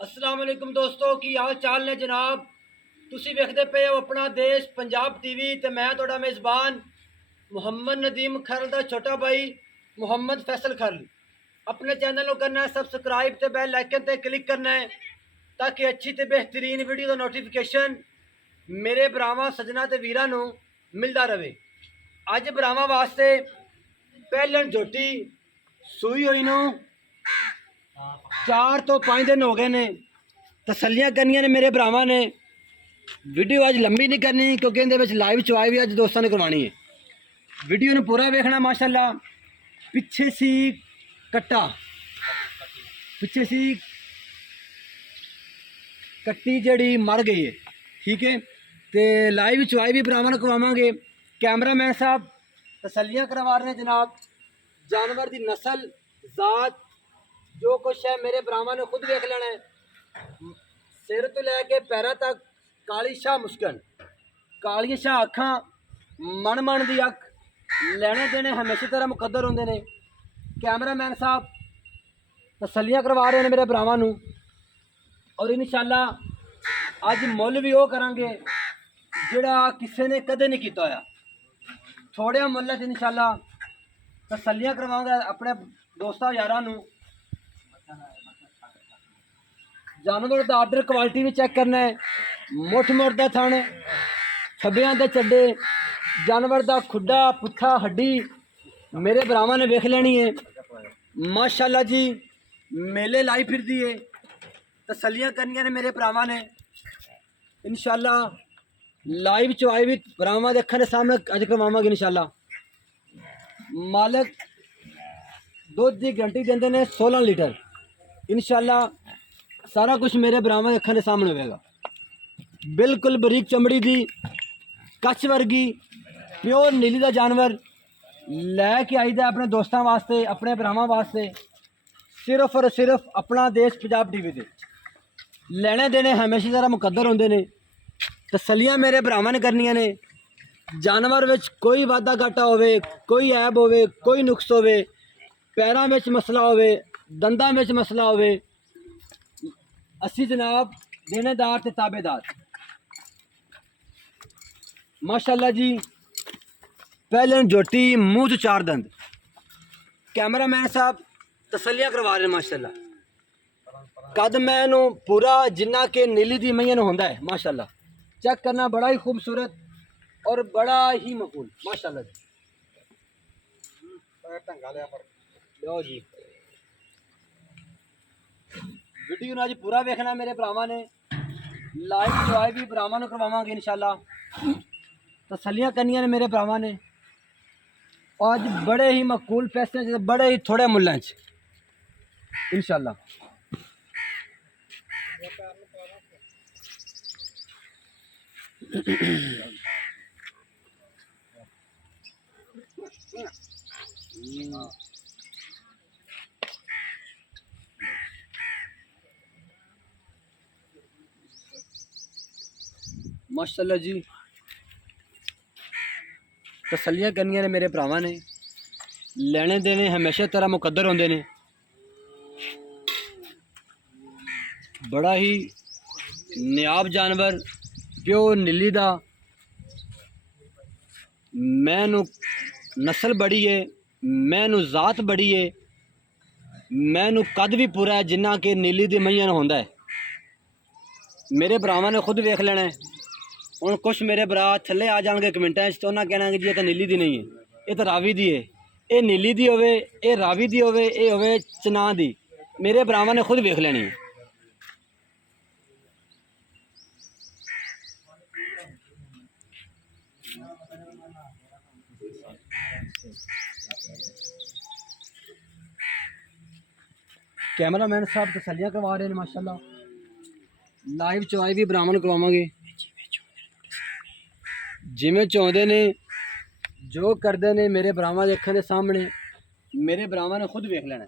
अस्सलाम वालेकुम दोस्तों की हाल चाल ने जनाब। तुसी वेखदे पे हो अपना देश पंजाब टीवी ते मैं तुहाडा मेज़बान मुहम्मद नदीम खरल दा छोटा भाई मुहम्मद फैसल खरल। अपने चैनल को करना है सबसक्राइब ते बेल आइकन ते क्लिक करना है ताकि अच्छी ते बेहतरीन वीडियो का नोटिफिकेशन मेरे भरावां सजना ते वीरां नूं मिलदा रहे। अज भरावां वास्ते पहलन झोटी सूई हुई नूं 4 तो 5 दिन हो गए ने। तसलियां करनियां ने मेरे भरावां ने। वीडियो अज लंबी नहीं करनी क्योंकि इहदे विच लाइव चवाई भी अज दोस्तों ने करवानी है। वीडियो ने पूरा वेखना माशाअल्लाह। पिछे सी कट्टा, पिछे सी कट्टी जड़ी मर गई है, ठीक है। तो लाइव चवाई भी भरावां ने करवावांगे। कैमरामैन साहब तसलियां करवा रहे हैं जनाब। जानवर की नस्ल जात जो कुछ है मेरे भरावां ने खुद वेख लेना है। सिर तो लैके पैरों तक काली शाह मुस्कन, काली शाह अखां, मन मन की अख, लेने देने हमेशा तरह मुकद्दर होंगे ने। कैमरामैन साहब तसलियां करवा रहे हैं मेरे भरावां नूं और इंशाअल्लाह अज मुल भी वो करांगे जिहड़ा किसी ने कदे नहीं किया होया। थोड़े मुल्ल च इंशाअल्लाह तसलियां करवाऊंगा अपने दोस्तों यारां नूं। जानवर का आर्डर क्वालिटी भी चेक करना है। मुठ मुठ का थन, थब्बियां के चड्डे, जानवर का खुड्डा पुट्ठा हड्डी मेरे भरावां ने वेख लेनी है। माशाअल्लाह जी मेले लाई फिरदी है। तसलियां करनियां ने मेरे भरावां ने। इंशाअल्लाह लाइव चवाई भी भरावां दे अखां दे सामने अज करवावांगे इंशाअल्लाह। मालक दुध की गारंटी देंदे ने 16 लीटर। इंशाअल्लाह सारा कुछ मेरे भरावां दे अखां दे सामने होवेगा। बिल्कुल बरीक चमड़ी दी कच्छ वर्गी प्योर नीली का जानवर लैके आईदा अपने दोस्तों वास्ते, अपने भरावां वास्ते, सिर्फ और सिर्फ अपना देश पंजाब टीवी दे। लेने देने हमेशा जरा मुकद्दर होंदे ने। तसलियां मेरे भरावां ने करनियां ने। जानवर विच कोई वाधा घाटा होवे, कोई ऐब होवे, कोई नुक्स होवे, पैरां विच मसला होवे, दंदां विच मसला होवे, असी जनाब देनेदार ते ताबेदार। माशाअल्लाह जी पहले जोटी मुँह च 4 दंद। कैमरामैन साहब तसलियां करवा रहे हैं माशाअल्लाह। कद मैनू पूरा जिन्ना के नीली दी मैया होंदा है माशाअल्लाह। चेक करना बड़ा ही खूबसूरत और बड़ा ही मकबूल माशाअल्लाह जी। लो जी वीडियो ना जी पूरा वेखना मेरे भरावां ने। लाइव चवाई भी भरावां नूं करवावांगे इंशाअल्लाह। तसलियां करनियां ने मेरे भरावां ने। आज बड़े ही मकबूल पैसे च, बड़े ही थोड़े मुल्लां च इंशाअल्लाह। माशाअल्लाह जी तसलियां करनियां ने मेरे भरावां ने। लेने देने हमेशा तरह मुकद्दर होंदे ने। बड़ा ही नियाब जानवर प्योर नीली दा। मैनू नस्ल बड़ी है, मैनू जात बड़ी है, मैनू कद भी पूरा है जिन्ना कि नीली दी मैया होंदा है। मेरे भरावां ने खुद वेख लेना है। हुण कुछ मेरे भरा थल्ले आ जाएंगे कमेंटां तो उन्हें कहना कि जी ये तो नीली दी नहीं है, ये तो रावी दी है। ये नीली दी होवे, ये रावी दी होवे, ये होवे चना दी। मेरे भरावां ने खुद वेख लेनी है। कैमरामैन साहब तसलियां करवा रहे हैं माशाअल्लाह। लाइव चवाई भी भरावां नूं करवावांगे। जिवें चाहुंदे ने जो करते ने मेरे भरावां दे अखां दे सामने। मेरे भरावां ने खुद वेख लेना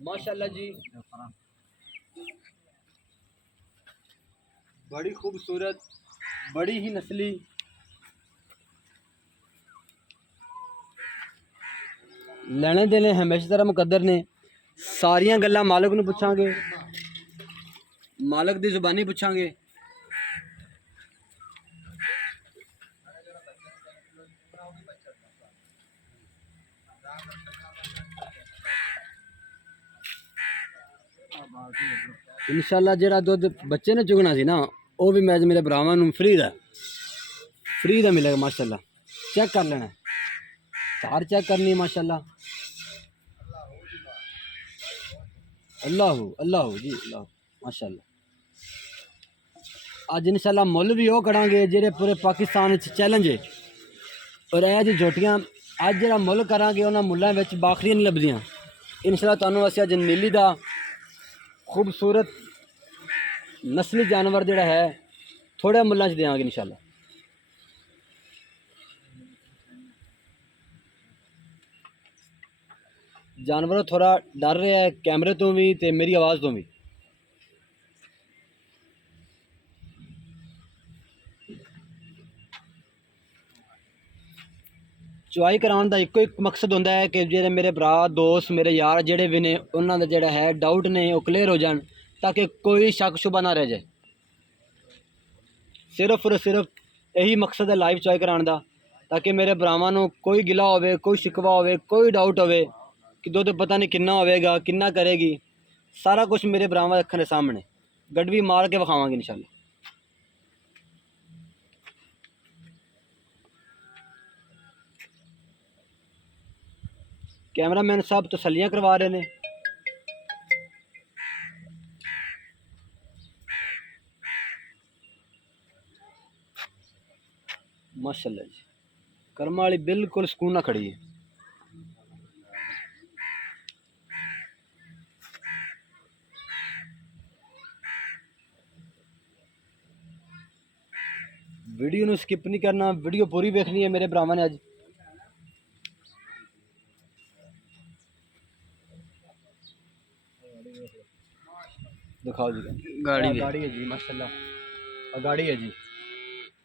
माशाअल्लाह जी। बड़ी खूबसूरत, बड़ी ही नस्ली लेने देने हमेशा तरह मुकद्दर ने। ਸਾਰੀਆਂ ਗੱਲਾਂ ਮਾਲਕ ਨੂੰ ਪੁੱਛਾਂਗੇ, ਮਾਲਕ ਦੀ ਜ਼ੁਬਾਨੀ ਪੁੱਛਾਂਗੇ। इंशाल्लाह ਜਿਹੜਾ ਦੁੱਧ ਬੱਚੇ ਨੇ ਚੁਗਣਾ ਸੀ ਨਾ ਉਹ ਵੀ ਮੈਂ ਮੇਰੇ ਭਰਾਵਾਂ ਨੂੰ ਫ੍ਰੀ ਦਾ ਮਿਲੇਗਾ माशाल्लाह। चेक कर लेना, चार चेक करनी है माशाल्लाह। अल्लाह अल्लाह जी अल्लाह माशाल्लाह। अज इंशाल्लाह मुल भी वो करांगे जेरे पूरे पाकिस्तान चैलेंज है। और यह जी झोटियाँ अज जो मुल करांगे उन्होंने मुलों में बाखरियां नहीं लभदियाँ। इंशाल्लाह तुहानूं असीं अज नीली का खूबसूरत नस्ली जानवर जोड़ा है थोड़े मुल्लां च देंगे इंशाल्लाह। जानवर थोड़ा डर रहा है कैमरे तो भी ते मेरी आवाज़ तो भी। चुआई कराने का एको एक मकसद होता है कि जो मेरे भरा दोस्त मेरे यार जोड़े भी ने उन्होंने जोड़ा है डाउट ने वो क्लीयर हो जाए ताकि कोई शक शुबा ना रह जाए। सिर्फ और सिर्फ यही मकसद है लाइव चुआई कराने का ताकि मेरे भरावां नूं कोई गिला होवे कोई शिकवा होवे कोई डाउट होवे कि दुध पता नहीं किन्ना होवेगा किन्ना करेगी सारा कुछ मेरे भरावां दे अखां दे सामने गड़वी मार के विखावांगे इंशाल्लाह। कैमरामैन साहब तसल्लियां करवा रहे हैं। माशाल्लाह जी कर्मा वाली बिल्कुल सुकून ना खड़ी है। वीडियो नूं स्किप नहीं करना, वीडियो पूरी देखनी है मेरे भरावां ने। अज दिखाओ जी गाड़ी है जी माशाल्लाह, गाड़ी है जी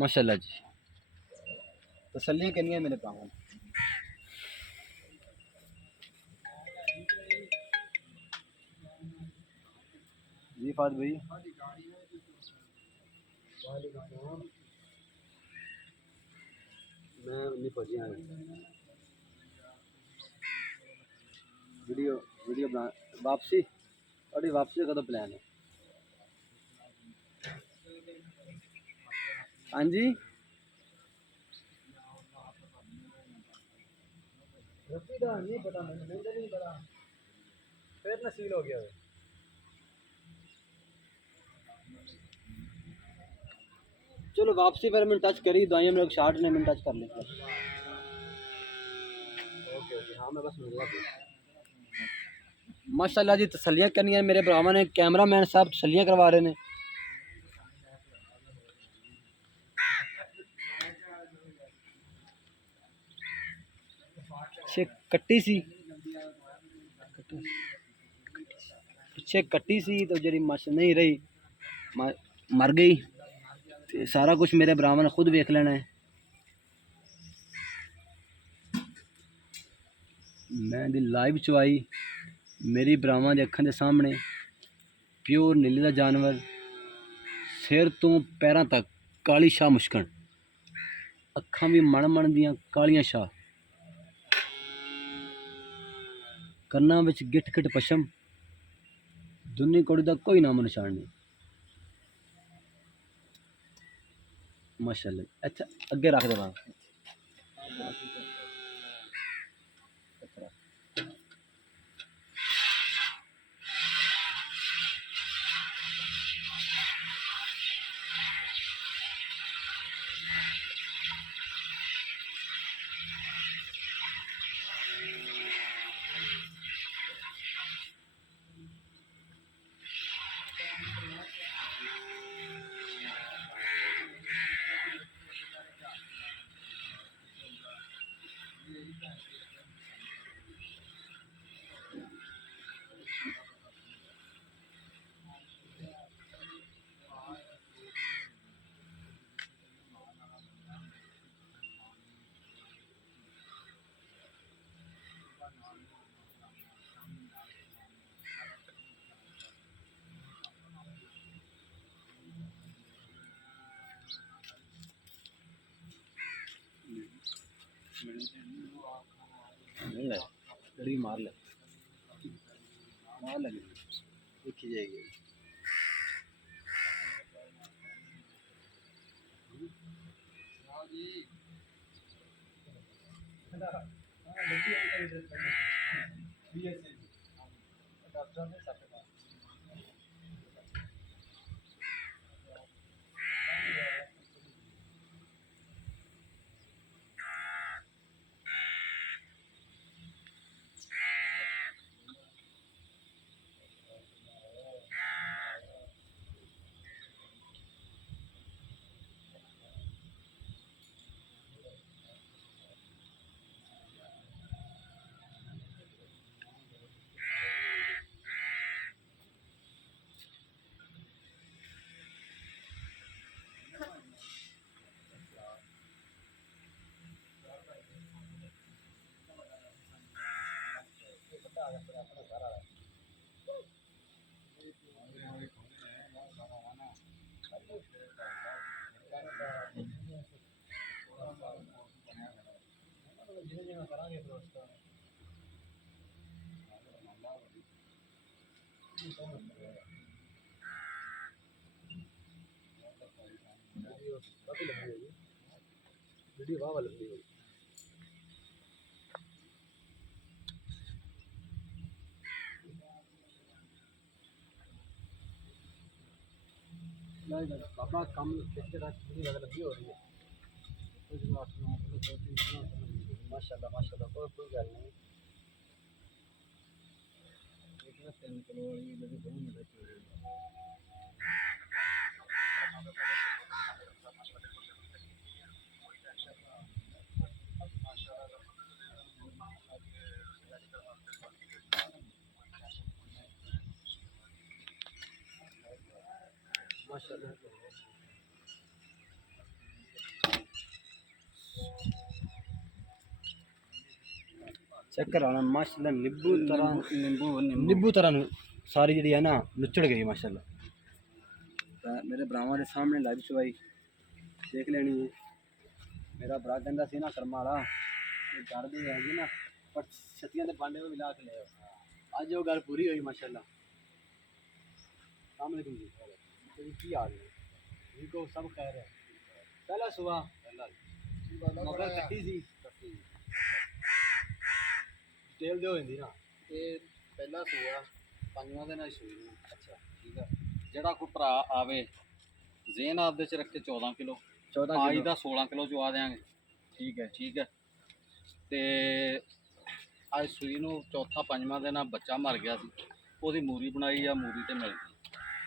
माशाल्लाह जी। तसल्लियां करनी है मेरे भरावां ने। जी फाद भाई मैं नहीं पहुंची वीडियो वीडियो बना वापसी और वापसी का तो प्लान है। हाँ जी रस्सी का नहीं पता मैंने नहीं पता फिर नसील हो गया। चलो वापसी फिर मैंने टच करी दवाइयाँ मेरे शार्ट ने मैंने टच कर ली। ओके हाँ मैं बस मिल गया माशाल्लाह जी। तसल्लियां करनी है मेरे भरावां ने, कैमरामैन साहब तसल्लियां करवा रहे हैं। पिछे कट्टी सी पिछे कट्टी सी तो जी मछ नहीं रही मर गई तो सारा कुछ मेरे भरावां ने खुद वेख लेना है। मैं दी लाइव चुआई मेरी भरावां दे अखां दे सामने प्योर नीली दा जानवर सिर तो पैरों तक काली शाह मुश्कन अखां भी मण दियां कालियां शाह कन्ना विच गिठ गिठ पशम दुनी कोड़ी दा कोई नामो निशान नहीं माशाल्लाह। अच्छा अगे रख दे मार ले लगे देखी जाएगी। वीडियो वाह लंबी होगी। बाबा कम लंबी हो रही है। माशाल्लाह माशाल्लाह कोई गल नहीं। 3 किलो वाली लगी बहुत मदद हो रही है। माशाल्लाह चक्कर आना माशाल्लाह नींबू तरह सारी जी है ना नुचड़ गई माशाल्लाह। मेरे भरावां के सामने लाइव चवाई देख लेनी है। मेरा भरा कहता सी ना कर्मा वाला डर भी हैगी ना पर छत्तियां के भांडे में मिला के ले अज वो गल पूरी हुई माशाल्लाह। अस्सलाम वालेकुम जी की हाल है? ठीक हो सब खैर है? पहला सुबह मगर कट्टी सी तेल दे होंदी ना ये पहला सूआ 5वां दिन सूई। अच्छा ठीक है ਜਿਹੜਾ ਕੋਈ ਭਰਾ ਆਵੇ ਜ਼ੇਨ ਆਪਦੇ ਚ ਰੱਖੇ 14 ਕਿਲੋ 14 ਆਈ ਦਾ 16 ਕਿਲੋ ਚਵਾ ਦੇਾਂਗੇ। ठीक है ਤੇ ਅੱਜ ਸੂਈ ਨੂੰ ਚੌਥਾ ਪੰਜਵਾਂ ਦਿਨ ਬੱਚਾ ਮਰ ਗਿਆ ਸੀ ਉਹਦੀ ਮੂਰੀ ਬਣਾਈ ਆ ਮੂਰੀ ਤੇ ਮਿਲ ਗਈ।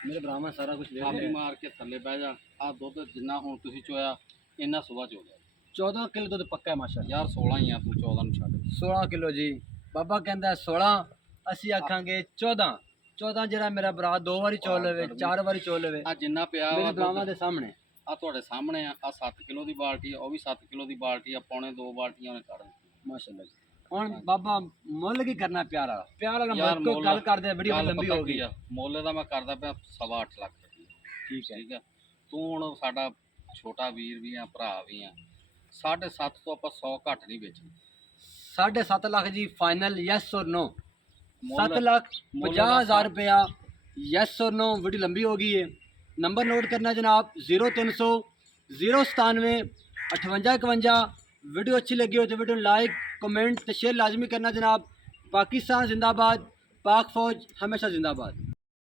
मेरे भरावां सारा कुछ देख ਆਪੀ लिया। ਮਾਰ ਕੇ ਥੱਲੇ ਬਹਿ ਜਾ ਆ ਦੁੱਧ ਜਿੰਨਾ ਹੁਣ ਤੁਸੀਂ ਚੋਇਆ ਇੰਨਾ ਸੁਬਾਹ ਚੋ ਗਿਆ 14 किलो तो पक्का है माशाल्लाह। ਯਾਰ 16 ਹੀ ਆ ਤੂੰ 14 ਨੂੰ ਛੱਡ। 16 किलो जी बाबा कहता 16 ਅਸੀਂ ਆਖਾਂਗੇ 14 14 ਜਿਹੜਾ ਮੇਰਾ ਭਰਾ 2 ਵਾਰੀ ਚੋਲ ਲਵੇ 4 ਵਾਰੀ ਚੋਲ ਲਵੇ ਆ ਜਿੰਨਾ ਪਿਆ ਵਾ ਮੇਰੇ ਭਰਾਵਾਂ ਦੇ ਸਾਹਮਣੇ ਆ ਤੁਹਾਡੇ ਸਾਹਮਣੇ ਆ 7 ਕਿਲੋ ਦੀ ਬਾਲਟੀ ਆ ਉਹ ਵੀ 7 ਕਿਲੋ ਦੀ ਬਾਲਟੀ ਆ ਪੌਣੇ 2 ਬਾਲਟੀਆਂ ਉਹਨੇ ਕੱਢ ਦਿੱਤੀ ਮਾਸ਼ਾਅੱਲਾ ਜੀ। ਹੁਣ ਬਾਬਾ ਮੁੱਲ ਕੀ ਕਰਨਾ ਪਿਆਰਾ ਪਿਆਰਾ ਨਾਲ ਯਾਰ ਮੁੱਲ ਕੋਈ ਗੱਲ ਕਰਦੇ ਵੀਡੀਓ ਗੱਲ ਲੰਬੀ ਪਤਾ ਹੋ ਕੀ ਗਈ। ਆ ਮੁੱਲ ਦਾ ਮੈਂ ਕਰਦਾ ਪਿਆ 8.5 ਲੱਖ ਰੁਪਈਆ। ਠੀਕ ਹੈ ਤੂੰ ਹੁਣ ਸਾਡਾ ਛੋਟਾ ਵੀਰ ਵੀ ਆ ਭਰਾ ਵੀ ਆ 7.5 ਤੋਂ ਆਪਾਂ 100 ਘੱਟ ਨਹੀਂ ਵੇਚਣੀ। 7.5 ਲੱਖ जी फाइनल यस और नो। ਮੁੱਲ 7,50,000 रुपया यस और नो। वीडियो लंबी हो गई है। नंबर नोट करना जनाब 0300 097 5851। वीडियो अच्छी लगी हो तो वीडियो लाइक कमेंट तो शेयर लाजमी करना जनाब। पाकिस्तान जिंदाबाद, पाक फौज हमेशा जिंदाबाद।